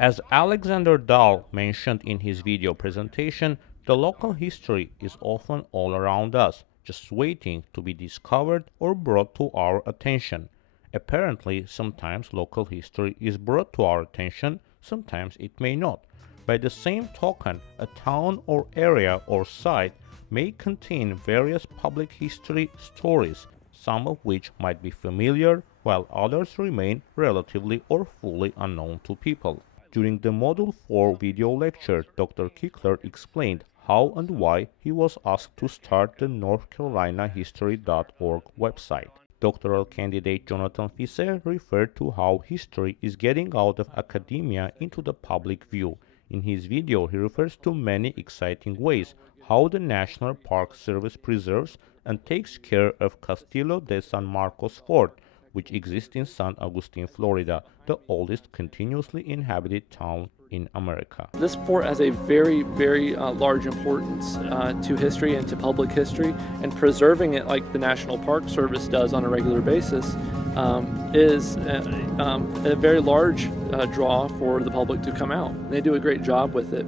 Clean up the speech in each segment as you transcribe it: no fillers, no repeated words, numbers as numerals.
As Alexander Dahl mentioned in his video presentation, the local history is often all around us, just waiting to be discovered or brought to our attention. Apparently, sometimes local history is brought to our attention, sometimes it may not. By the same token, a town or area or site may contain various public history stories, some of which might be familiar, while others remain relatively or fully unknown to people. During the Module 4 video lecture, Dr. Kickler explained how and why he was asked to start the NorthCarolinaHistory.org website. Doctoral candidate Jonathan Fisser referred to how history is getting out of academia into the public view. In his video, he refers to many exciting ways how the National Park Service preserves and takes care of Castillo de San Marcos Fort, which exists in San Agustin, Florida, the oldest continuously inhabited town in America. This fort has a very large importance to history and to public history, and preserving it like the National Park Service does on a regular basis is a very large draw for the public to come out. They do a great job with it.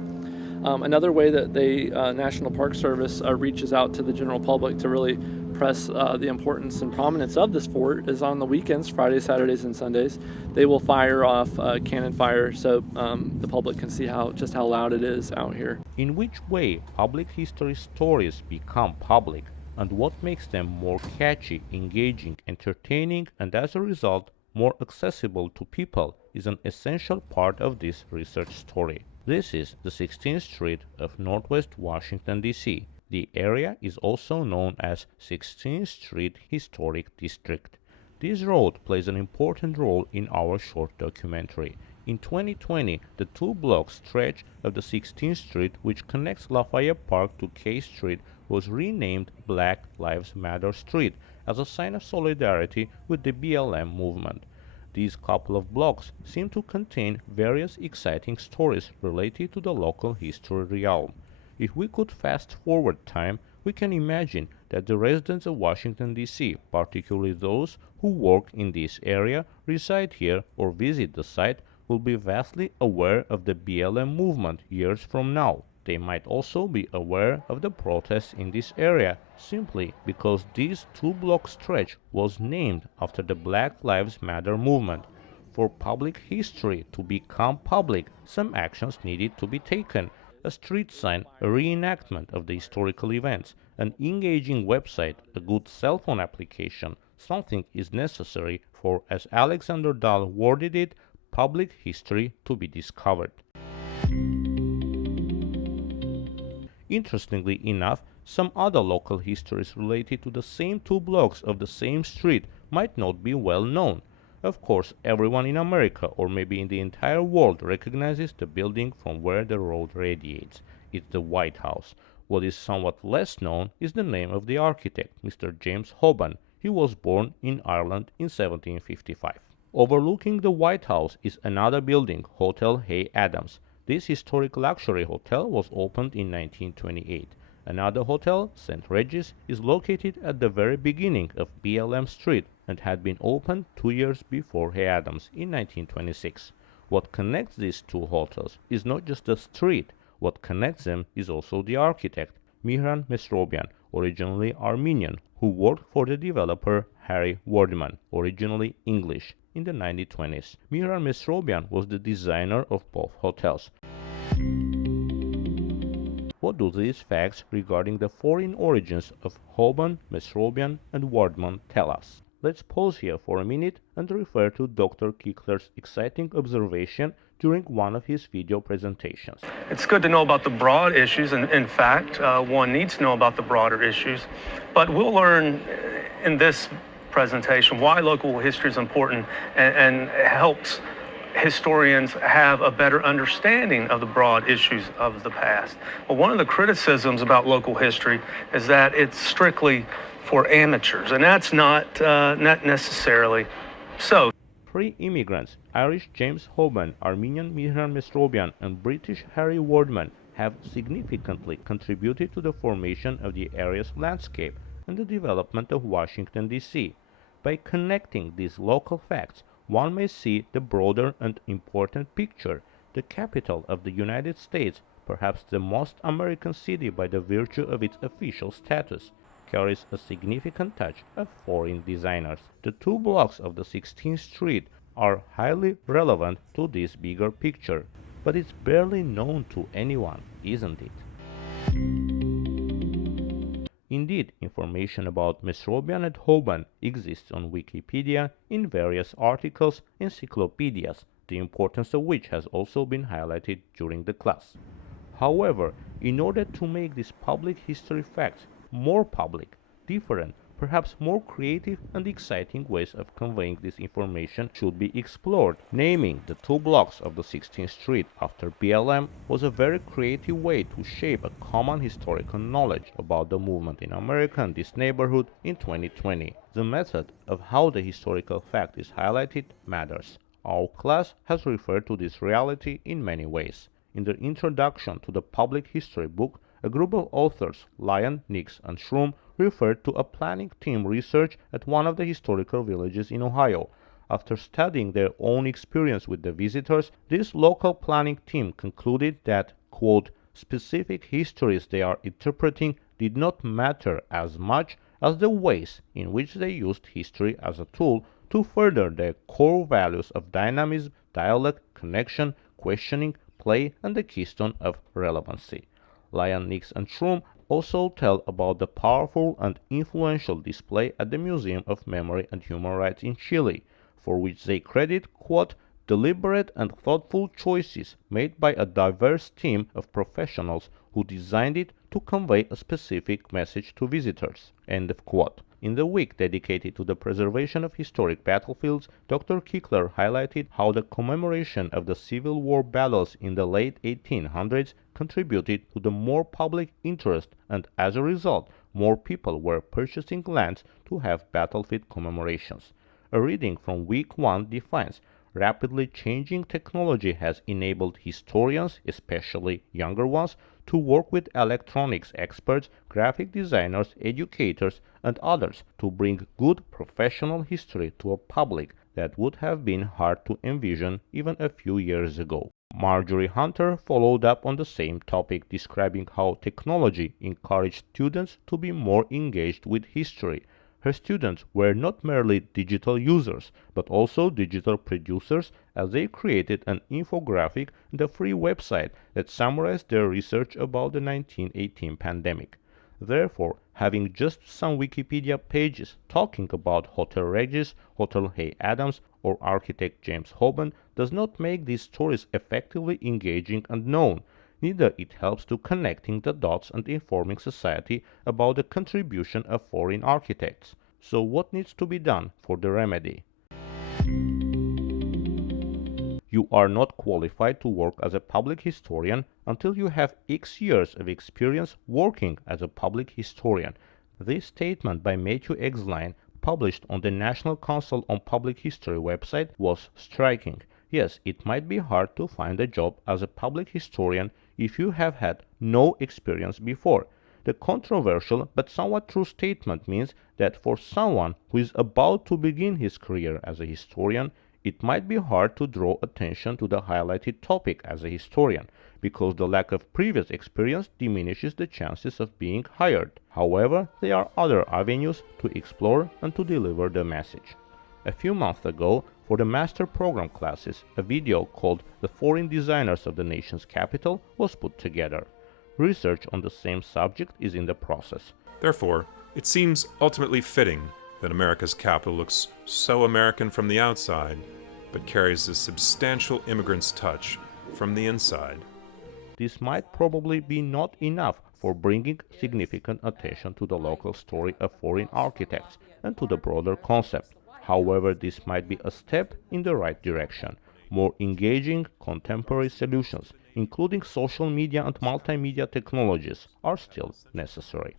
Another way that the National Park Service reaches out to the general public to really press the importance and prominence of this fort is on the weekends, Fridays, Saturdays, and Sundays. They will fire off cannon fire so the public can see just how loud it is out here. In which way public history stories become public, and what makes them more catchy, engaging, entertaining, and as a result more accessible to people is an essential part of this research story. This is the 16th Street of Northwest Washington, D.C. The area is also known as 16th Street Historic District. This road plays an important role in our short documentary. In 2020, the two-block stretch of the 16th Street, which connects Lafayette Park to K Street, was renamed Black Lives Matter Street as a sign of solidarity with the BLM movement. These couple of blocks seem to contain various exciting stories related to the local history realm. If we could fast forward time, we can imagine that the residents of Washington, D.C., particularly those who work in this area, reside here, or visit the site, will be vastly aware of the BLM movement years from now. They might also be aware of the protests in this area, simply because this two-block stretch was named after the Black Lives Matter movement. For public history to become public, some actions needed to be taken. A street sign, a reenactment of the historical events, an engaging website, a good cell phone application. Something is necessary for, as Alexander Dahl worded it, public history to be discovered. Interestingly enough, some other local histories related to the same two blocks of the same street might not be well known. Of course, everyone in America, or maybe in the entire world, recognizes the building from where the road radiates. It's the White House. What is somewhat less known is the name of the architect, Mr. James Hoban. He was born in Ireland in 1755. Overlooking the White House is another building, Hotel Hay Adams. This historic luxury hotel was opened in 1928. Another hotel, St. Regis, is located at the very beginning of BLM Street and had been opened 2 years before Hay Adams in 1926. What connects these two hotels is not just the street. What connects them is also the architect, Mihran Mesrobian, originally Armenian, who worked for the developer Harry Wardman, originally English, in the 1920s. Mihran Mesrobian was the designer of both hotels. What do these facts regarding the foreign origins of Hoban, Mesrobian, and Wardman tell us? Let's pause here for a minute and refer to Dr. Kickler's exciting observation during one of his video presentations. It's good to know about the broad issues, and in fact, one needs to know about the broader issues. But we'll learn in this presentation why local history is important and helps historians have a better understanding of the broad issues of the past. Well, one of the criticisms about local history is that it's strictly for amateurs, and that's not necessarily so. Three immigrants, Irish James Hoban, Armenian Mihran Mesrobian, and British Harry Wardman, have significantly contributed to the formation of the area's landscape and the development of Washington, D.C. By connecting these local facts, one may see the broader and important picture. The capital of the United States, perhaps the most American city by the virtue of its official status, carries a significant touch of foreign designers. The two blocks of the 16th Street are highly relevant to this bigger picture, but it's barely known to anyone, isn't it? Indeed, information about Mesrobian and Hoban exists on Wikipedia in various articles, encyclopedias, the importance of which has also been highlighted during the class. However, in order to make these public history facts more public, different, perhaps more creative and exciting ways of conveying this information should be explored. Naming the two blocks of the 16th Street after BLM was a very creative way to shape a common historical knowledge about the movement in America and this neighborhood in 2020. The method of how the historical fact is highlighted matters. Our class has referred to this reality in many ways. In the introduction to the public history book, a group of authors, Lyon, Nix, and Shroom, referred to a planning team research at one of the historical villages in Ohio. After studying their own experience with the visitors, this local planning team concluded that, quote, specific histories they are interpreting did not matter as much as the ways in which they used history as a tool to further their core values of dynamism, dialogue, connection, questioning, play, and the keystone of relevancy. Lyon, Nix, and Shroom also tell about the powerful and influential display at the Museum of Memory and Human Rights in Chile, for which they credit, quote, deliberate and thoughtful choices made by a diverse team of professionals who designed it to convey a specific message to visitors. End of quote. In the week dedicated to the preservation of historic battlefields, Dr. Kickler highlighted how the commemoration of the Civil War battles in the late 1800s contributed to the more public interest, and as a result, more people were purchasing lands to have battlefield commemorations. A reading from week 1 defines rapidly changing technology has enabled historians, especially younger ones, to work with electronics experts, graphic designers, educators, and others to bring good professional history to a public that would have been hard to envision even a few years ago. Marjorie Hunter followed up on the same topic, describing how technology encouraged students to be more engaged with history. Her students were not merely digital users, but also digital producers, as they created an infographic and a free website that summarized their research about the 1918 pandemic. Therefore, having just some Wikipedia pages talking about Hotel Regis, Hotel Hay Adams, or architect James Hoban does not make these stories effectively engaging and known. Neither it helps to connecting the dots and informing society about the contribution of foreign architects. So what needs to be done for the remedy? You are not qualified to work as a public historian until you have X years of experience working as a public historian. This statement by Matthew Exline, published on the National Council on Public History website, was striking. Yes, it might be hard to find a job as a public historian if you have had no experience before. The controversial but somewhat true statement means that for someone who is about to begin his career as a historian, it might be hard to draw attention to the highlighted topic as a historian, because the lack of previous experience diminishes the chances of being hired. However, there are other avenues to explore and to deliver the message. A few months ago, for the master program classes, a video called The Foreign Designers of the Nation's Capital was put together. Research on the same subject is in the process. Therefore, it seems ultimately fitting that America's capital looks so American from the outside, but carries a substantial immigrant's touch from the inside. This might probably be not enough for bringing significant attention to the local story of foreign architects and to the broader concept. However, this might be a step in the right direction. More engaging contemporary solutions, including social media and multimedia technologies, are still necessary.